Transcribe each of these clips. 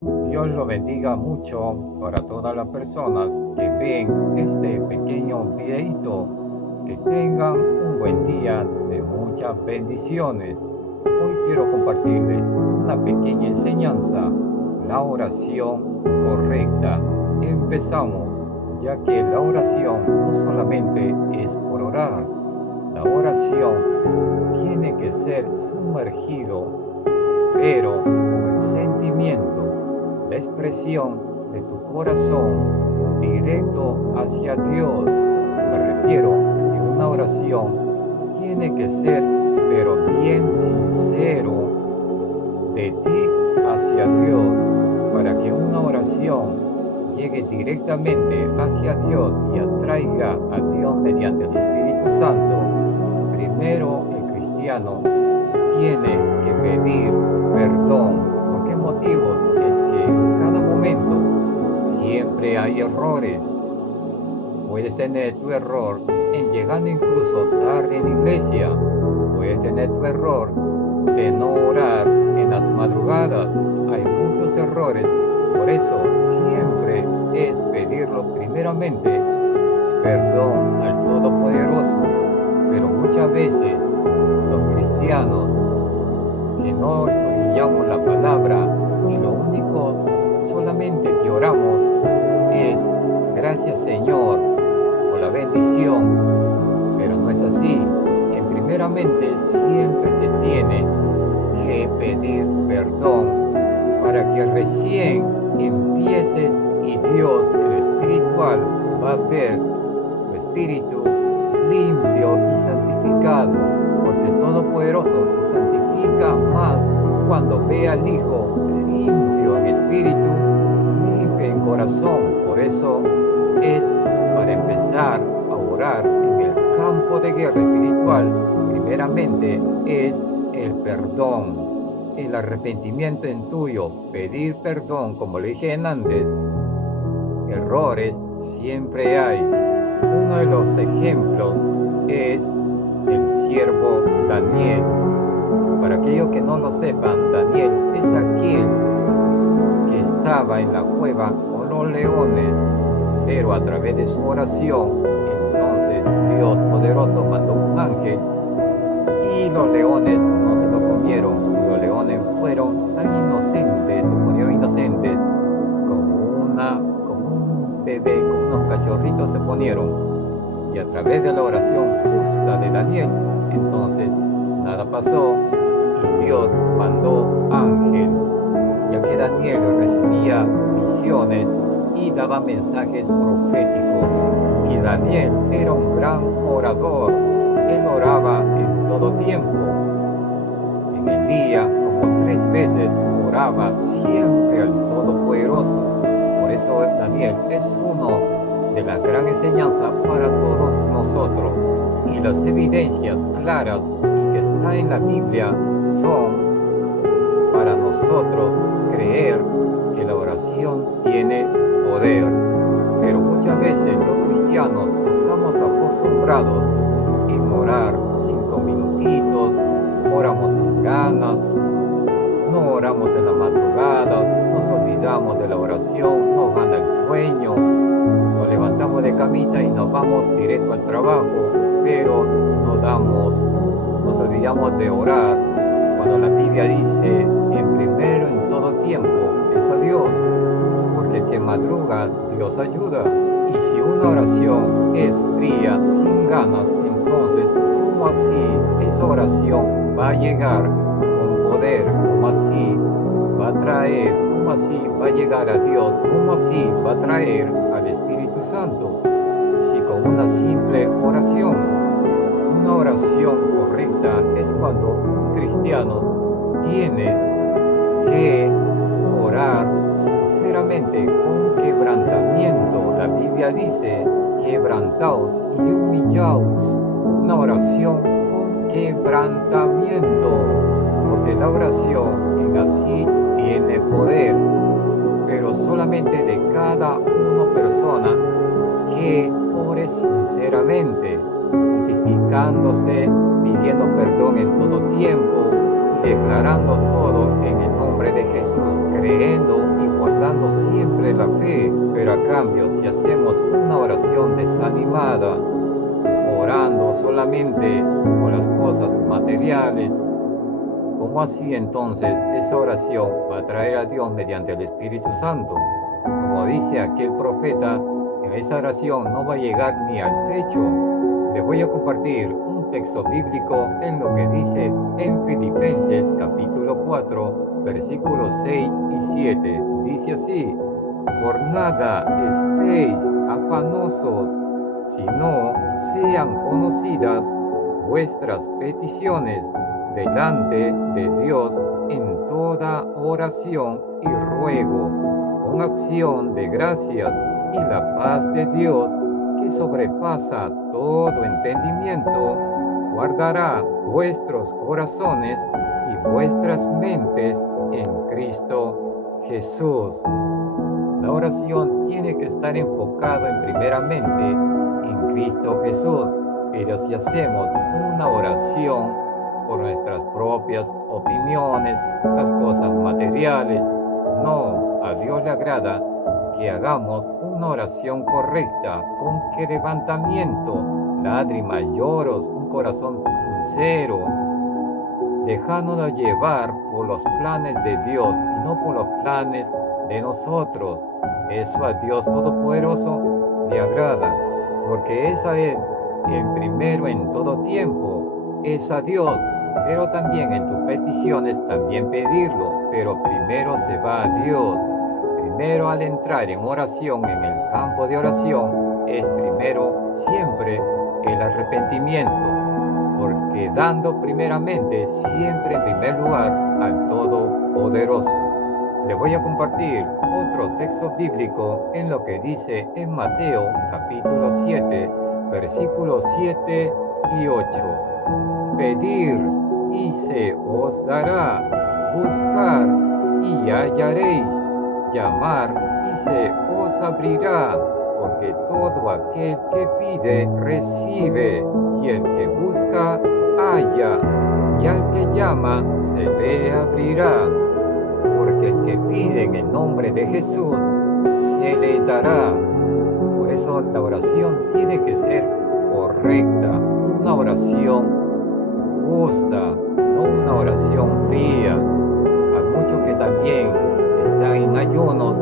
Dios lo bendiga mucho para todas las personas que ven este pequeño videito. Que tengan un buen día de muchas bendiciones. Hoy quiero compartirles una pequeña enseñanza, la oración correcta. Empezamos, ya que la oración no solamente es por orar. La oración tiene que ser sumergido, pero con el sentimiento, la expresión de tu corazón directo hacia Dios. Me refiero que una oración tiene que ser, pero bien sincero, de ti hacia Dios, para que una oración llegue directamente hacia Dios y atraiga a Dios mediante el Espíritu Santo. Primero el cristiano tiene que pedir perdón. ¿Por qué motivos? Es que en cada momento siempre hay errores. Puedes tener tu error en llegando incluso tarde en la iglesia. Puedes tener tu error de no orar en las madrugadas. Hay muchos errores. Por eso siempre es pedirlo primeramente perdón al Todopoderoso. Pero muchas veces los cristianos que no brillamos la palabra y lo único solamente que oramos es gracias Señor por la bendición, pero no es así. Primeramente siempre se tiene que pedir perdón para que recién empieces y Dios, el espiritual, va a ver tu espíritu limpio y santificado, porque el Todopoderoso se santifica más cuando ve al Hijo limpio en espíritu, limpio en corazón. Por eso es para empezar a orar en el campo de guerra espiritual, primeramente es el perdón, el arrepentimiento en tuyo, pedir perdón, como le dije antes. Errores siempre hay. Uno de los ejemplos es el siervo Daniel. Para aquellos que no lo sepan, Daniel es aquel que estaba en la cueva con los leones, pero a través de su oración, entonces Dios poderoso mandó un ángel y los leones no se lo comieron. Los leones fueron tan inocentes, se ponieron inocentes, como un bebé, como unos cachorritos se ponieron. Y a través de la oración justa de Daniel, entonces nada pasó y Dios mandó ángel, ya que Daniel recibía visiones y daba mensajes proféticos. Y Daniel era un gran orador. Él oraba en todo tiempo. En el día, como 3 veces, oraba siempre al Todopoderoso. Por eso Daniel es uno de la gran enseñanza para todos nosotros. Y las evidencias claras y que está en la Biblia son para nosotros creer que la oración tiene poder. Pero muchas veces los cristianos estamos acostumbrados en orar 5 minutitos, oramos sin ganas, no oramos en las madrugadas, nos olvidamos de la oración, nos gana el sueño, nos levantamos de camita y nos vamos directo al trabajo, pero nos olvidamos de orar. Cuando la Biblia dice, en primero en todo tiempo, es a Dios, porque el que madruga, Dios ayuda. Y si una oración es fría, sin ganas, entonces, ¿cómo así esa oración va a llegar con poder? ¿Cómo así va a traer? ¿Cómo así va a llegar a Dios? ¿Cómo así va a traer al Espíritu Santo? Si con una simple oración, una oración correcta es cuando un cristiano tiene que orar sinceramente con quebrantamiento. La Biblia dice, quebrantaos y humillaos. Una oración con quebrantamiento, porque la oración en así tiene poder, pero solamente de cada una persona que ore sinceramente, santificándose, pidiendo perdón en todo tiempo, declarando todo en el nombre de Jesús, creyendo y Pero a cambio, si hacemos una oración desanimada, orando solamente por las cosas materiales, ¿cómo así entonces esa oración va a traer a Dios mediante el Espíritu Santo? Como dice aquel profeta, en esa oración no va a llegar ni al techo. Les voy a compartir un texto bíblico en lo que dice en Filipenses capítulo 4, versículos 6 y 7. Dice así: por nada estéis afanosos, sino sean conocidas vuestras peticiones delante de Dios en toda oración y ruego, con acción de gracias, y la paz de Dios, que sobrepasa todo entendimiento, guardará vuestros corazones y vuestras mentes en Cristo Jesús. La oración tiene que estar enfocada primeramente en Cristo Jesús, pero si hacemos una oración por nuestras propias opiniones, las cosas materiales, no, a Dios le agrada que hagamos una oración correcta, con quebrantamiento, lágrimas, lloros, un corazón sincero, dejándonos llevar por los planes de Dios y no por los planes de nosotros. Eso a Dios Todopoderoso le agrada, porque esa es el primero en todo tiempo, es a Dios, pero también en tus peticiones también pedirlo, pero primero se va a Dios. Primero al entrar en oración, en el campo de oración, es primero siempre el arrepentimiento, porque dando primeramente siempre en primer lugar al Todopoderoso. Le voy a compartir otro texto bíblico en lo que dice en Mateo capítulo 7, versículos 7 y 8. Pedir y se os dará, buscar y hallaréis, llamar y se os abrirá, porque todo aquel que pide recibe, y el que busca halla, y al que llama se le abrirá. Porque el que pide en el nombre de Jesús se le dará. Por eso la oración tiene que ser correcta, una oración justa, no una oración fría. Hay muchos que también están en ayunos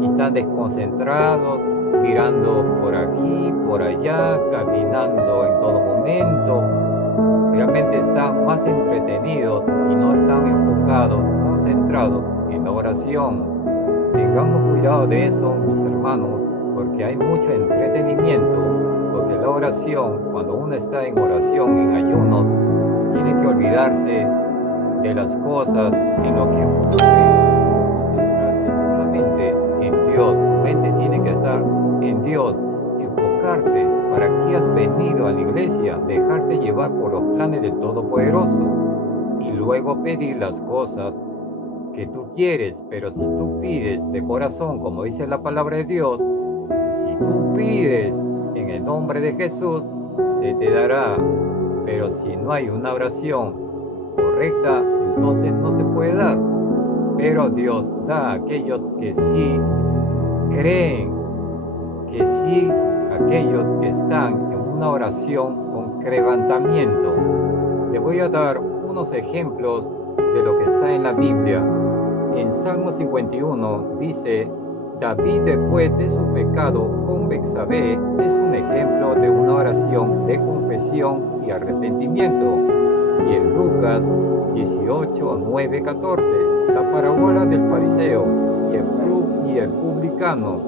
y están desconcentrados, mirando por aquí, por allá, caminando en todo momento. Realmente están más entretenidos y no están enfocados, concentrados en la oración. Tengamos cuidado de eso, mis hermanos, porque hay mucho entretenimiento, porque la oración, cuando uno está en oración, en ayunos, tiene que olvidarse de las cosas en lo que uno concentrarse solamente en Dios. Tu mente tiene que estar en Dios, enfocarte. ¿Para qué has venido a la iglesia? Dejarte llevar por los planes del Todopoderoso y luego pedir las cosas que tú quieres. Pero si tú pides de corazón, como dice la palabra de Dios, si tú pides en el nombre de Jesús, se te dará. Pero si no hay una oración correcta, entonces no se puede dar. Pero Dios da a aquellos que sí creen, que sí, aquellos que están en una oración con quebrantamiento. Le voy a dar unos ejemplos de lo que está en la Biblia. En Salmo 51 dice: David, después de su pecado con Betsabé, es un ejemplo de una oración de confesión y arrepentimiento. Y en Lucas 18, 9, 14, la parábola del fariseo y el publicano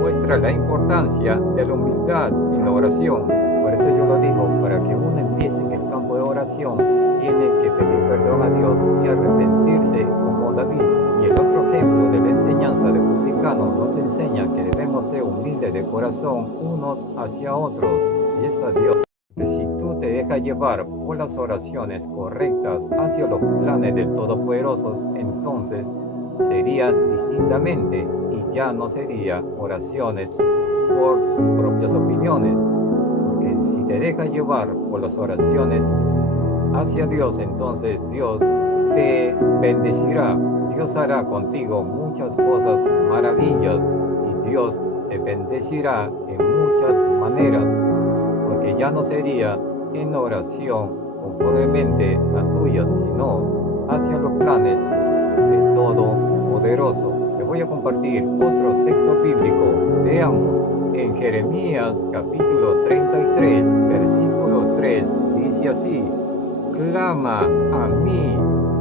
muestra la importancia de la humildad en la oración. Por eso yo lo digo, para que uno empiece en el campo de oración, tiene que pedir perdón a Dios y arrepentirse como David. Y el otro ejemplo de la enseñanza del publicano nos enseña que debemos ser humildes de corazón unos hacia otros, y es a Dios. Que si tú te dejas llevar por las oraciones correctas hacia los planes del Todopoderoso, entonces sería distintamente, y ya no sería oraciones por tus propias opiniones. Porque si te dejas llevar por las oraciones hacia Dios, entonces Dios te bendecirá. Dios hará contigo muchas cosas, maravillas, y Dios te bendecirá en muchas maneras, porque ya no sería en oración conformemente a tuya, sino hacia los planes del Todopoderoso. Te voy a compartir otro texto bíblico. Veamos en Jeremías capítulo 33, versículo 3. Dice así: clama a mí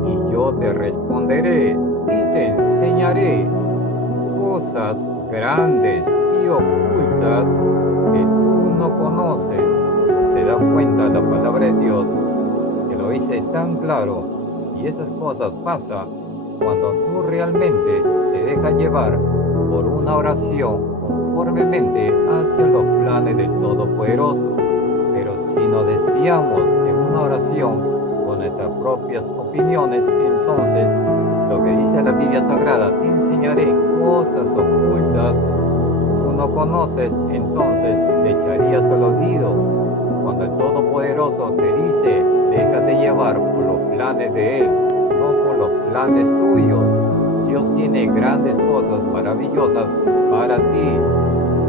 y yo te responderé y te enseñaré cosas grandes y ocultas que tú no conoces. ¿Te das cuenta? La palabra de Dios que lo dice tan claro, y esas cosas pasan cuando tú realmente te dejas llevar por una oración conformemente hacia los planes del Todopoderoso. Pero si nos desviamos en una oración con nuestras propias opiniones, entonces lo que dice la Biblia Sagrada: te enseñaré cosas ocultas tú no conoces, entonces le echarías al olvido. Cuando el Todopoderoso te dice: déjate llevar por los planes de Él, no por los planes tuyos. Dios tiene grandes cosas maravillosas para ti,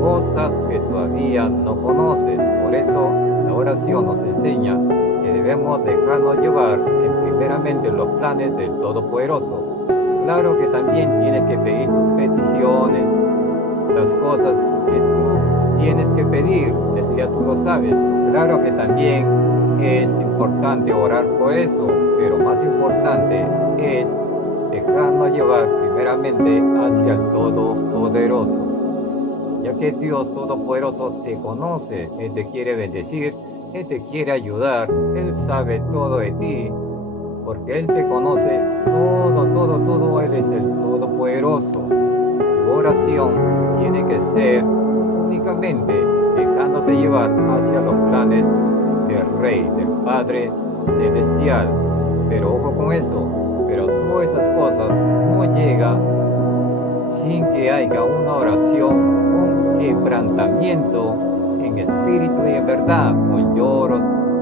cosas que todavía no conoces. Por eso la oración nos enseña que debemos dejarnos llevar primeramente los planes del Todopoderoso. Claro que también tienes que pedir tus peticiones, las cosas que tú tienes que pedir, eso ya tú lo sabes. Claro que también es importante orar por eso, pero más importante es dejarnos llevar primeramente hacia el Todopoderoso, ya que Dios Todopoderoso te conoce, Él te quiere bendecir, Él te quiere ayudar, Él sabe todo de ti, porque Él te conoce todo, Él es el Todopoderoso. Tu oración tiene que ser únicamente dejándote llevar hacia los planes del Rey, del Padre Celestial. Pero ojo con eso, pero todas esas cosas no llegan sin que haya una oración con quebrantamiento en espíritu y en verdad, con lloros,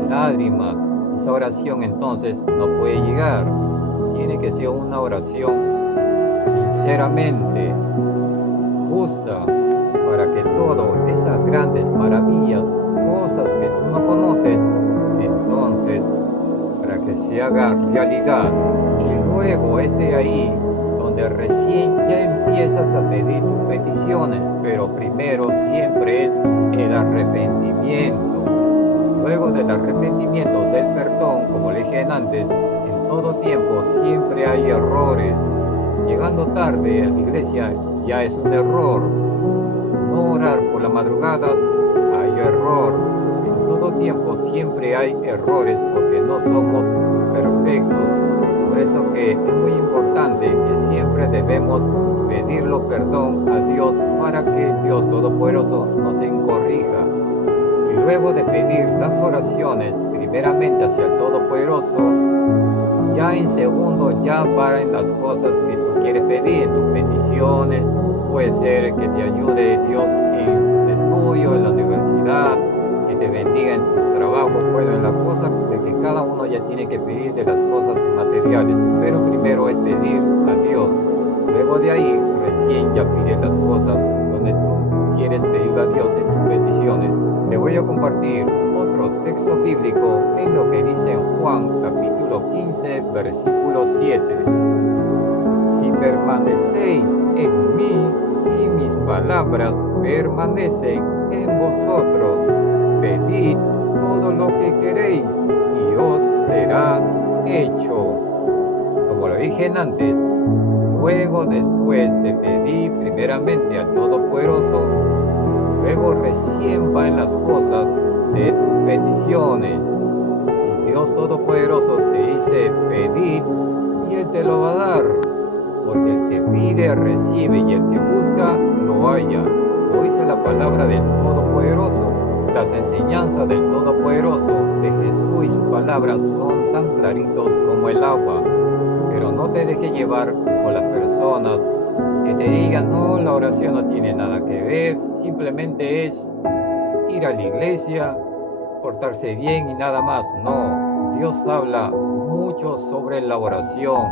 lágrimas. Esa oración entonces no puede llegar. Tiene que ser una oración sinceramente justa, para que todas esas grandes maravillas, cosas que tú no conoces, entonces para que se haga realidad. Y luego es de ahí donde recién ya empiezas a pedir tus peticiones, pero primero siempre es el arrepentimiento. Luego del arrepentimiento, del perdón, como le dije antes, en todo tiempo siempre hay errores. Llegando tarde a la iglesia ya es un error. No orar por la madrugada, hay error. En todo tiempo siempre hay errores porque no somos perfectos. Por eso que es muy importante que siempre debemos pedirlo perdón a Dios para que Dios Todopoderoso nos corrija. Y luego de pedir las oraciones primeramente hacia el Todopoderoso, ya en segundo ya van las cosas que tú quieres pedir, tus peticiones. Puede ser que te ayude Dios en tus estudios, en la universidad, que te bendiga en tus trabajos. Bueno, en las cosas de que cada uno ya tiene que pedir de las cosas materiales, pero primero es pedir a Dios. Luego de ahí recién ya pides las cosas donde tú quieres pedir a Dios en tus peticiones. Te voy a compartir otro texto bíblico en lo que dice en Juan capítulo 15 versículo 7. Si permanecéis en mí y mis palabras permanecen en vosotros, pedid todo lo que queréis y os será hecho. Como lo dije antes, luego después de pedir primeramente al Todopoderoso, luego recién van las cosas de tus peticiones. Y Dios Todopoderoso te dice: pedid y Él te lo va a dar. Porque el que pide recibe y el que busca lo halla. Lo dice la palabra del Todopoderoso. Las enseñanzas del Todopoderoso, de Jesús y su palabra son tan claritos como el agua. Pero no te dejes llevar por las personas que te digan: no, la oración no tiene nada que ver, simplemente es ir a la iglesia, portarse bien y nada más. No, Dios habla mucho sobre la oración.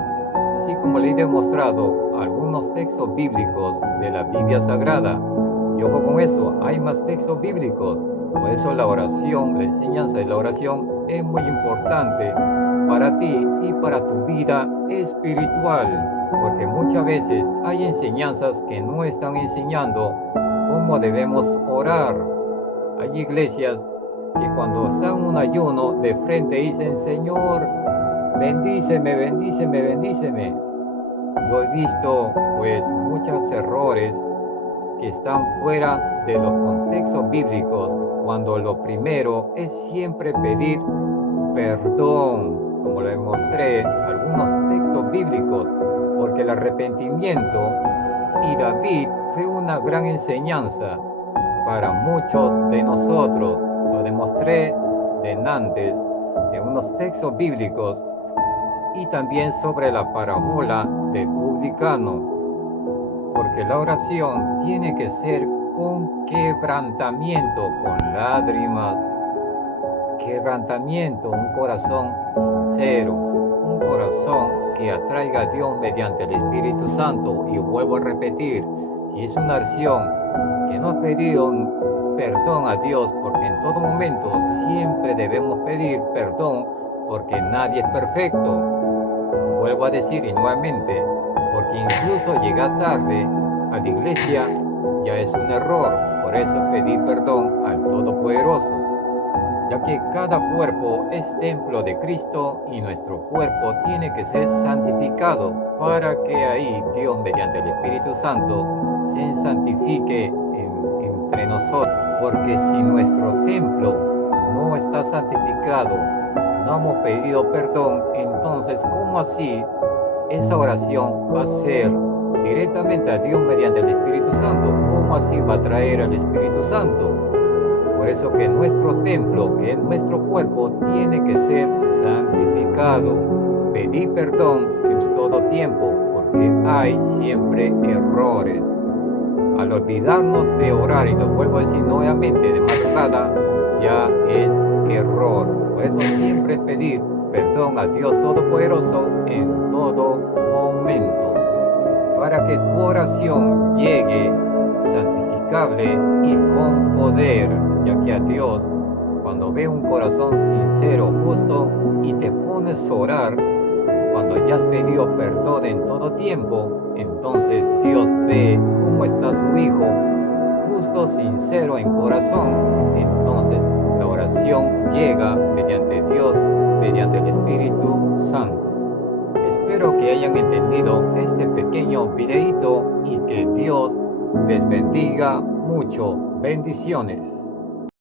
así como le he demostrado algunos textos bíblicos de la Biblia Sagrada. Y ojo con eso, hay más textos bíblicos. Por eso la oración, la enseñanza de la oración es muy importante para ti y para tu vida espiritual. Porque muchas veces hay enseñanzas que no están enseñando cómo debemos orar. Hay iglesias que cuando están en un ayuno de frente dicen: Señor, bendíceme, bendíceme, bendíceme. Yo he visto pues muchos errores que están fuera de los contextos bíblicos, cuando lo primero es siempre pedir perdón, como lo demostré algunos textos bíblicos, porque el arrepentimiento y David fue una gran enseñanza para muchos de nosotros. Lo demostré antes en unos textos bíblicos y también sobre la parábola del publicano, porque la oración tiene que ser con quebrantamiento, con lágrimas, quebrantamiento, un corazón sincero, un corazón que atraiga a Dios mediante el Espíritu Santo. Y vuelvo a repetir, si es una oración que no has pedido perdón a Dios, porque en todo momento siempre debemos pedir perdón, porque nadie es perfecto. Vuelvo a decir y nuevamente, porque incluso llegar tarde a la iglesia ya es un error. Por eso pedir perdón al Todopoderoso, ya que cada cuerpo es templo de Cristo y nuestro cuerpo tiene que ser santificado para que ahí Dios mediante el Espíritu Santo se santifique entre nosotros. Porque si nuestro templo no está santificado, no hemos pedido perdón, entonces ¿cómo así esa oración va a ser directamente a Dios mediante el Espíritu Santo? ¿Cómo así va a traer al Espíritu Santo? Por eso que nuestro templo, que es nuestro cuerpo, tiene que ser santificado. Pedir perdón en todo tiempo, porque hay siempre errores. Al olvidarnos de orar, y lo vuelvo a decir nuevamente, de madrugada, ya es error. Por eso siempre es pedir perdón a Dios Todopoderoso en todo momento, para que tu oración llegue santificable y con poder, ya que a Dios, cuando ve un corazón sincero, justo, y te pones a orar, cuando ya has pedido perdón en todo tiempo, entonces Dios ve cómo está su hijo, justo, sincero en corazón. Entonces la oración llega mediante Dios, mediante el Espíritu Santo. Espero que hayan entendido este pequeño videito y que Dios les bendiga mucho. Bendiciones.